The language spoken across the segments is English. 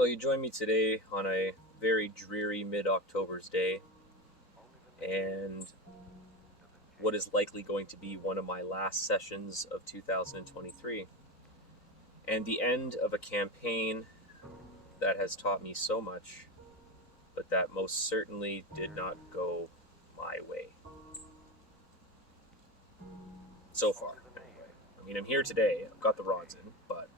Well, you join me today on a very dreary mid-October's day, and what is likely going to be one of my last sessions of 2023, and the end of a campaign that has taught me so much, but that most certainly did not go my way. So far, anyway. I mean, I'm here today, I've got the rods in, but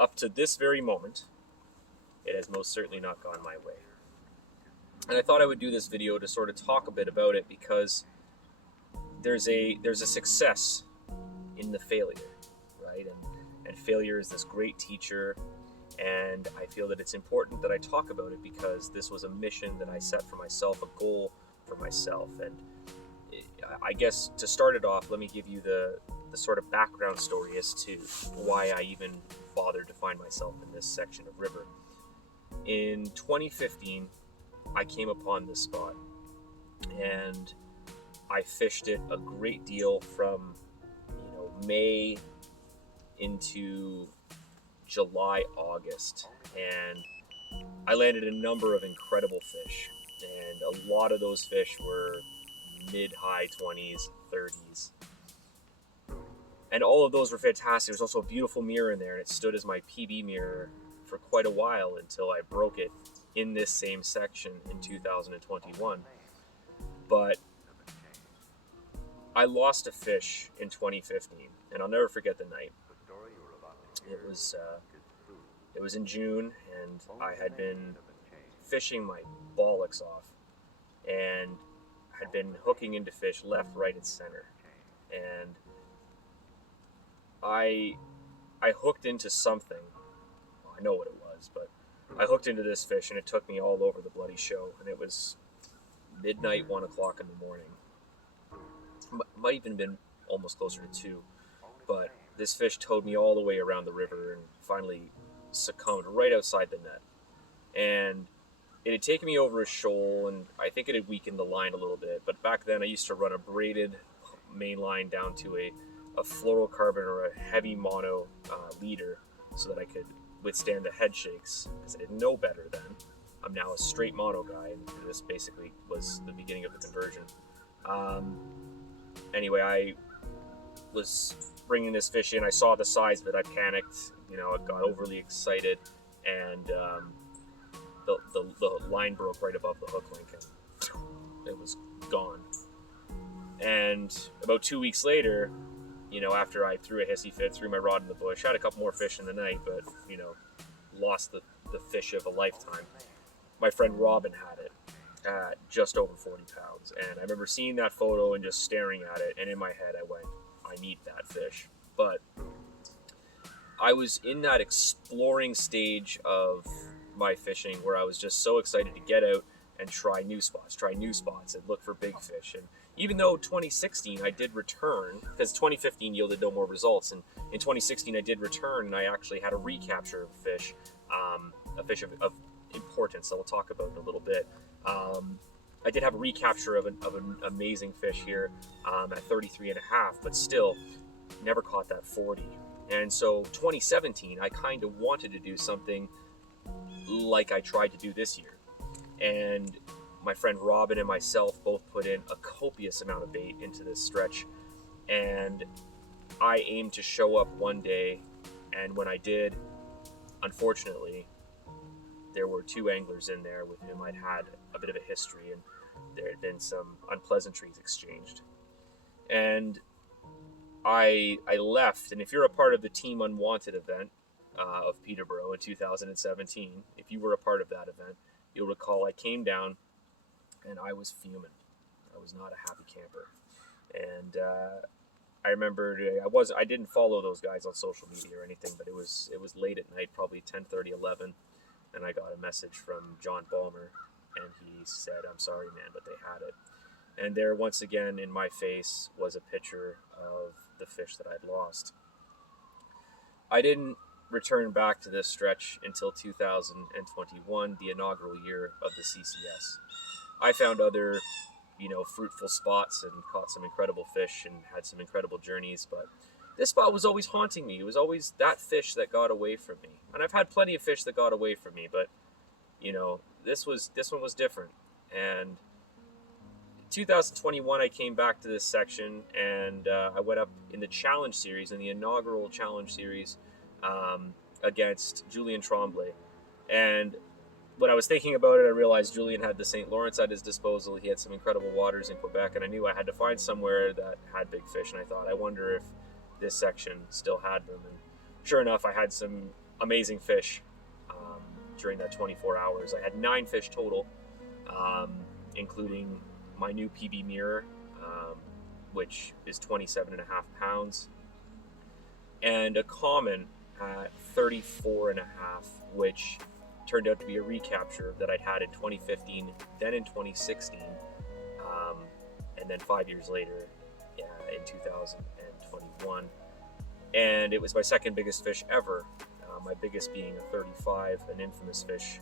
up to this very moment, it has most certainly not gone my way. And I thought I would do this video to sort of talk a bit about it because there's a success in the failure, right? And failure is this great teacher, and I feel that it's important that I talk about it because this was a mission that I set for myself, a goal for myself. And I guess to start it off, let me give you the sort of background story as to why I even bothered to find myself in this section of river. In 2015, I came upon this spot, and I fished it a great deal from, May into July, August, and I landed a number of incredible fish, and a lot of those fish were mid-high 20s, 30s, and all of those were fantastic. There's also a beautiful mirror in there, and it stood as my PB mirror for quite a while until I broke it in this same section in 2021. But I lost a fish in 2015, and I'll never forget the night. It was in June, and I had been fishing my bollocks off, and had been hooking into fish left, right, and center. And I hooked into something. Well, I know what it was, but I hooked into this fish, and it took me all over the bloody show. And it was midnight, 1 o'clock in the morning. Might even been almost closer to 2. But this fish towed me all the way around the river and finally succumbed right outside the net. And it had taken me over a shoal, and I think it had weakened the line a little bit. But back then I used to run a braided main line down to a fluorocarbon or a heavy mono leader so that I could withstand the head shakes, because I didn't know better then. I'm now a straight mono guy, and this basically was the beginning of the conversion. Anyway, I was bringing this fish in. I saw the size of it. I panicked. I got overly excited, and the line broke right above the hook link, and it was gone. And about 2 weeks later, after I threw a hissy fit, threw my rod in the bush, had a couple more fish in the night, but, lost the fish of a lifetime. My friend Robin had it at just over 40 pounds. And I remember seeing that photo and just staring at it. And in my head, I went, I need that fish. But I was in that exploring stage of my fishing where I was just so excited to get out and try new spots and look for big fish. And even though 2016 I did return, because 2015 yielded no more results, and in 2016 I did return, and I actually had a recapture of a fish of importance that we'll talk about in a little bit. I did have a recapture of an amazing fish here at 33 and a half, but still never caught that 40. And so 2017 I kind of wanted to do something like I tried to do this year. And my friend Robin and myself both put in a copious amount of bait into this stretch, and I aimed to show up one day, and when I did, unfortunately, there were 2 anglers in there with whom I'd had a bit of a history, and there had been some unpleasantries exchanged. And I left, and if you're a part of the Team Unwanted event of Peterborough in 2017, if you were a part of that event, you'll recall I came down and I was fuming. I was not a happy camper. And I remember I didn't follow those guys on social media or anything, but it was late at night, probably 10:30, 11, and I got a message from John Balmer, and he said, "I'm sorry, man, but they had it." And there, once again, in my face was a picture of the fish that I'd lost. I didn't return back to this stretch until 2021, the inaugural year of the CCS. I found other, fruitful spots and caught some incredible fish and had some incredible journeys, but this spot was always haunting me. It was always that fish that got away from me. And I've had plenty of fish that got away from me, but this one was different. And 2021, I came back to this section, and I went up in the challenge series, in the inaugural challenge series, against Julien Tremblay. And when I was thinking about it, I realized Julien had the St. Lawrence at his disposal. He had some incredible waters in Quebec, and I knew I had to find somewhere that had big fish. And I thought, I wonder if this section still had them. And sure enough, I had some amazing fish during that 24 hours. I had 9 fish total, including my new PB mirror, which is 27.5 pounds, and a common at 34.5, which turned out to be a recapture that I'd had in 2015, then in 2016, and then 5 years later, in 2021. And it was my second biggest fish ever, my biggest being a 35, an infamous fish.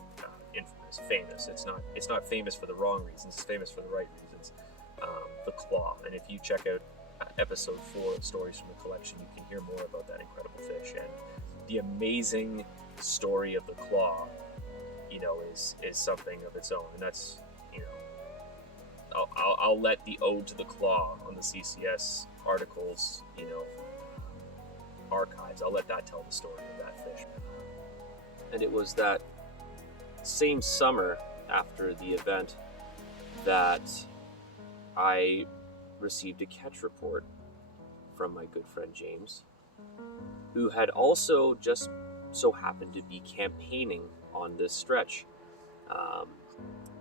Famous. It's not famous for the wrong reasons. It's famous for the right reasons. The claw. And if you check out episode 4 of Stories from the Collection, you can hear more about that incredible fish and the amazing story of the claw. Is something of its own, and that's I'll let the ode to the claw on the CCS articles, archives. I'll let that tell the story of that fish. And it was that same summer after the event that I received a catch report from my good friend James, who had also just so happened to be campaigning on this stretch.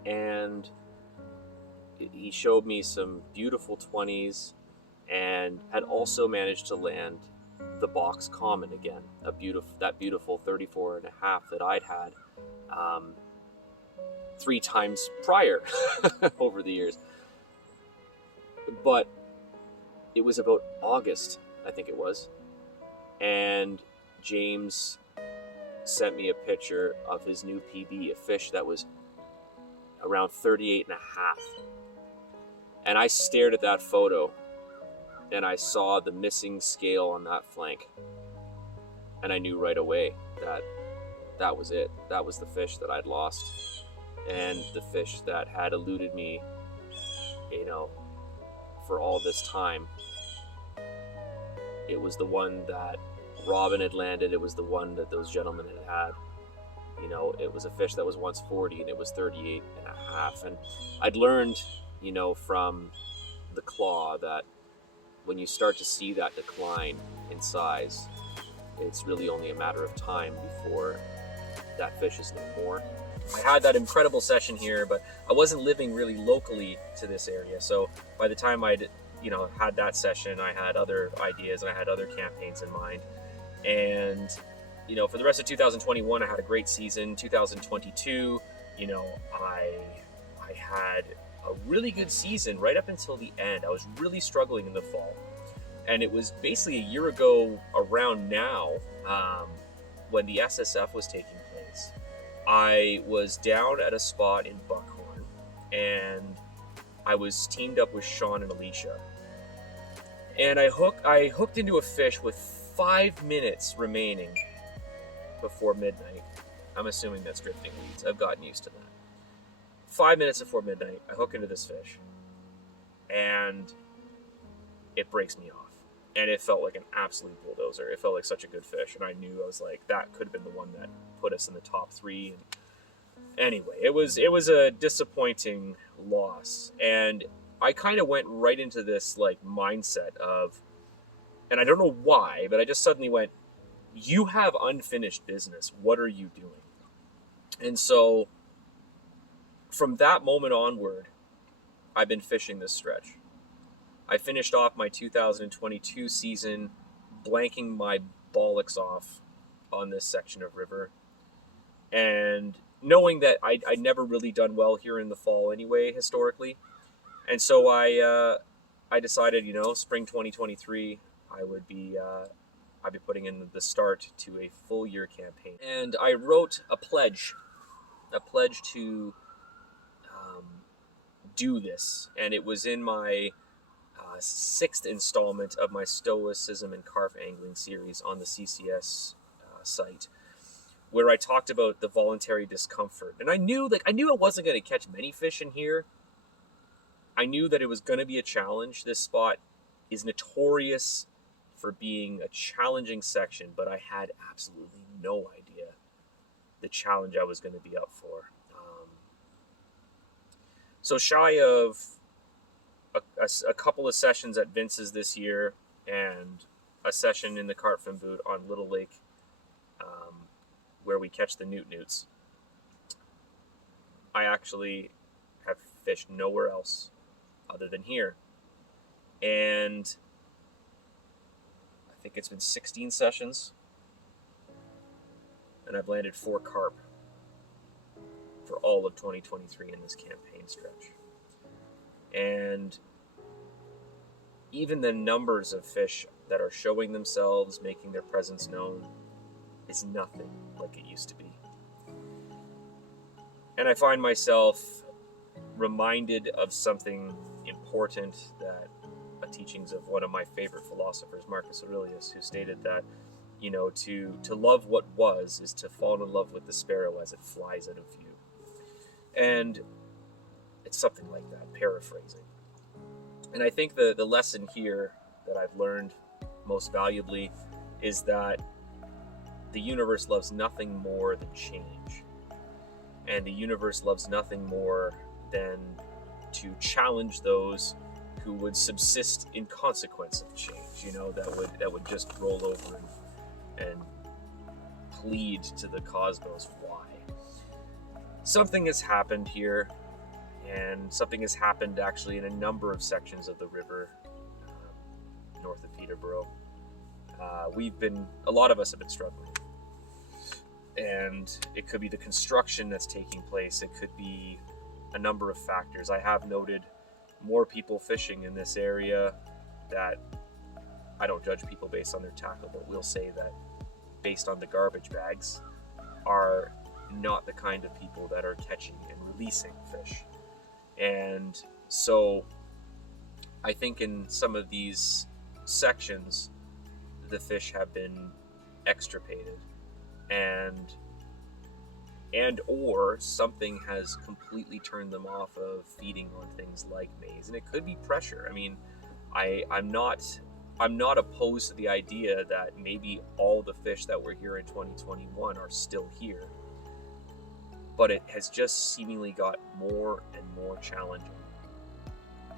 And he showed me some beautiful 20s and had also managed to land the box common again, that beautiful 34.5 that I'd had 3 times prior over the years. But it was about August, I think it was, and James sent me a picture of his new PB, a fish that was around 38.5. And I stared at that photo and I saw the missing scale on that flank. And I knew right away that was it. That was the fish that I'd lost. And the fish that had eluded me, for all this time. It was the one that Robin had landed. It was the one that those gentlemen had. It was a fish that was once 40 and it was 38.5. And I'd learned, from the claw that when you start to see that decline in size, it's really only a matter of time before that fish is no more. I had that incredible session here, but I wasn't living really locally to this area. So by the time I'd, had that session, I had other ideas and I had other campaigns in mind. And, for the rest of 2021, I had a great season. 2022, I had a really good season right up until the end. I was really struggling in the fall. And it was basically a year ago around now, when the SSF was taking place. I was down at a spot in Buckhorn, and I was teamed up with Sean and Alicia. And I hooked into a fish with 5 minutes remaining before midnight. I'm assuming that's drifting weeds. I've gotten used to that. 5 minutes before midnight, I hook into this fish, and it breaks me off. And it felt like an absolute bulldozer. It felt like such a good fish, and I knew, I was like, that could have been the one that put us in the top 3. And anyway, it was a disappointing loss, and I kind of went right into this mindset of, and I don't know why, but I just suddenly went, you have unfinished business. What are you doing? And so from that moment onward, I've been fishing this stretch. I finished off my 2022 season blanking my bollocks off on this section of river, and knowing that I'd never really done well here in the fall anyway, historically. And so I decided, spring 2023, I'd be putting in the start to a full year campaign. And I wrote a pledge to do this. And it was in my 6th installment of my Stoicism and Carp Angling series on the CCS site, where I talked about the voluntary discomfort. And I knew I wasn't going to catch many fish in here. I knew that it was going to be a challenge. This spot is notorious for being a challenging section, but I had absolutely no idea the challenge I was going to be up for. So shy of a couple of sessions at Vince's this year and a session in the Carp Fin Boot on Little Lake, where we catch the newt-newts, I actually have fished nowhere else other than here. And I think it's been 16 sessions, and I've landed 4 carp for all of 2023 in this campaign stretch. And even the numbers of fish that are showing themselves, making their presence known, is nothing like it used to be. And I find myself reminded of something important, that a teachings of one of my favorite philosophers, Marcus Aurelius, who stated that, to love what was is to fall in love with the sparrow as it flies out of view. And it's something like that, paraphrasing. And I think the lesson here that I've learned most valuably is that the universe loves nothing more than change. And the universe loves nothing more than to challenge those who would subsist in consequence of change, that would just roll over and plead to the cosmos why. Something has happened here, and something has happened actually in a number of sections of the river north of Peterborough. A lot of us have been struggling. And it could be the construction that's taking place. It could be a number of factors. I have noted more people fishing in this area. That I don't judge people based on their tackle, but we'll say that based on the garbage bags, are not the kind of people that are catching and releasing fish. And so I think in some of these sections, the fish have been extirpated, and or something has completely turned them off of feeding on things like maize. And it could be pressure. I mean, I'm not opposed to the idea that maybe all the fish that were here in 2021 are still here, but it has just seemingly got more and more challenging.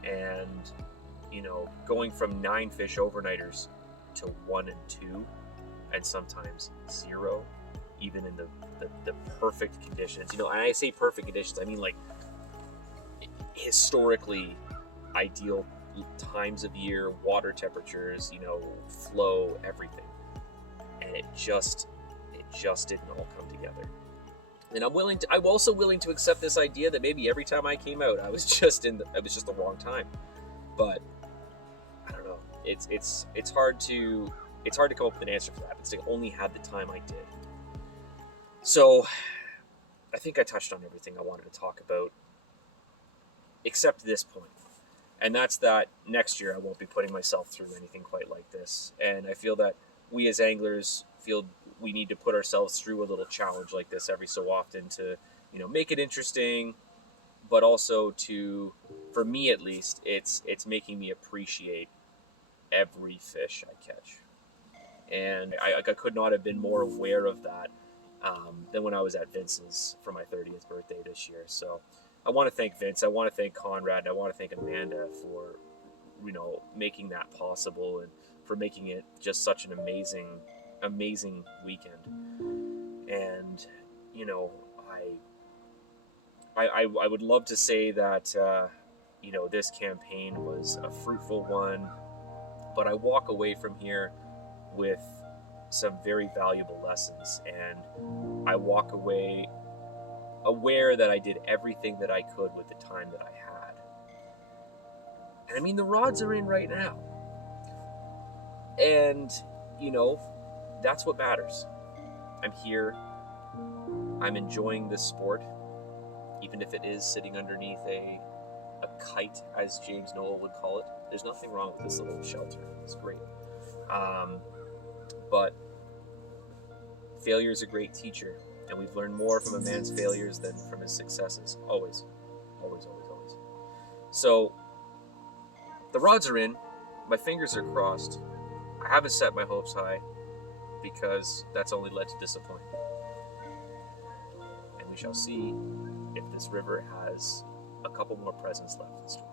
And going from 9 fish overnighters to 1 and 2, and sometimes 0, even in the perfect conditions. And I say perfect conditions, I mean like historically ideal times of year, water temperatures, flow, everything. And it just didn't all come together. And I'm also willing to accept this idea that maybe every time I came out, it was just the wrong time. But I don't know. It's hard to come up with an answer for that, because I only had the time I did. So I think I touched on everything I wanted to talk about, except this point. And that's that next year I won't be putting myself through anything quite like this. And I feel that we as anglers feel we need to put ourselves through a little challenge like this every so often to, make it interesting, but also to, for me at least, it's making me appreciate every fish I catch. And I could not have been more aware of that than when I was at Vince's for my 30th birthday this year. So I want to thank Vince, I want to thank Conrad, and I want to thank Amanda for, making that possible, and for making it just such an amazing weekend. And, I would love to say that, this campaign was a fruitful one, but I walk away from here with some very valuable lessons, and I walk away aware that I did everything that I could with the time that I had. And I mean, the rods are in right now. And, that's what matters. I'm here. I'm enjoying this sport, even if it is sitting underneath a kite, as James Noel would call it. There's nothing wrong with this little shelter. It's great. But failure is a great teacher, and we've learned more from a man's failures than from his successes. Always. Always, always, always. So, the rods are in. My fingers are crossed. I haven't set my hopes high because that's only led to disappointment. And we shall see if this river has a couple more presents left in store.